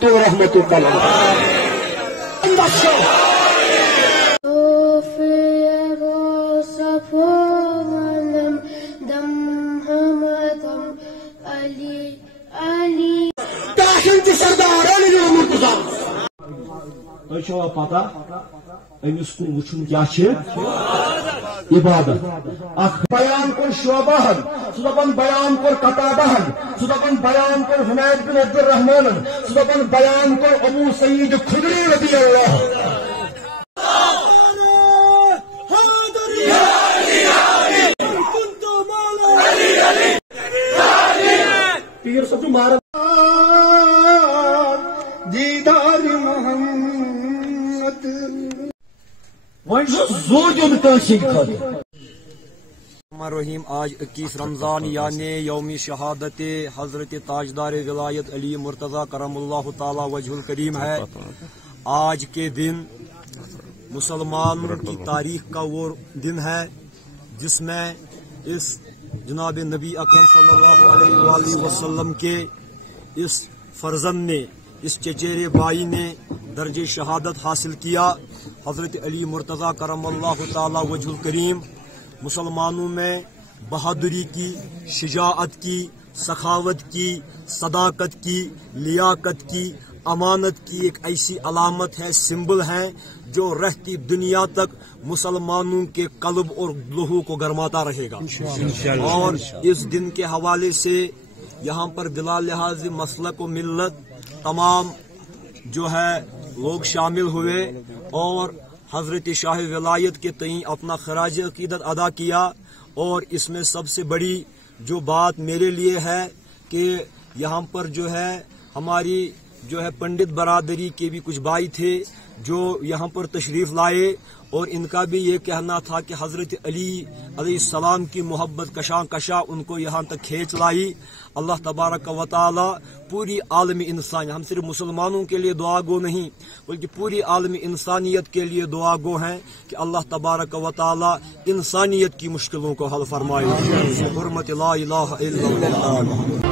تو رحمت تہ پتہ امس کن وچن کیا عبادت اخ بیان کور شعبہن سدپن بیان کور قتادہن سدپن بیان کور حمید بن عبد الرحمن سدپن بیان کور ابو سعید خدری رضی اللہ پیر صاحب مہاراج دیدار محمد رحیم آج 21 رمضان یعنی یوم شہادت حضرت تاجدار ولایت علی مرتضی کرم اللہ تعالی وجہ الکریم ہے۔ آج کے دن مسلمان کی تاریخ کا وہ دن ہے جس میں اس جناب نبی اکرم صلی اللہ علیہ وآلہ وسلم کے اس فرزند نے، اس چچیرے بھائی نے درجہ شہادت حاصل کیا۔ حضرت علی مرتضی کرم اللہ تعالی وجہ الکریم مسلمانوں میں بہادری کی، شجاعت کی، سخاوت کی، صداقت کی، لیاقت کی، امانت کی ایک ایسی علامت ہے، سمبل ہے جو رہتی دنیا تک مسلمانوں کے قلب اور لہو کو گرماتا رہے گا۔ اور اس دن کے حوالے سے یہاں پر بلا لحاظ مسلک و ملت تمام جو ہے لوگ شامل ہوئے اور حضرت شاہ ولایت کے تئیں اپنا خراج عقیدت ادا کیا۔ اور اس میں سب سے بڑی جو بات میرے لیے ہے کہ یہاں پر جو ہے ہماری جو ہے پنڈت برادری کے بھی کچھ بھائی تھے جو یہاں پر تشریف لائے، اور ان کا بھی یہ کہنا تھا کہ حضرت علی علیہ السلام کی محبت کشاں کشاں ان کو یہاں تک کھینچ لائی۔ اللہ تبارک و تعالی پوری عالم انسان، ہم صرف مسلمانوں کے لیے دعا گو نہیں بلکہ پوری عالم انسانیت کے لیے دعا گو ہیں کہ اللہ تبارک و تعالی انسانیت کی مشکلوں کو حل فرمائے۔ حرمت لا الہ الا اللہ۔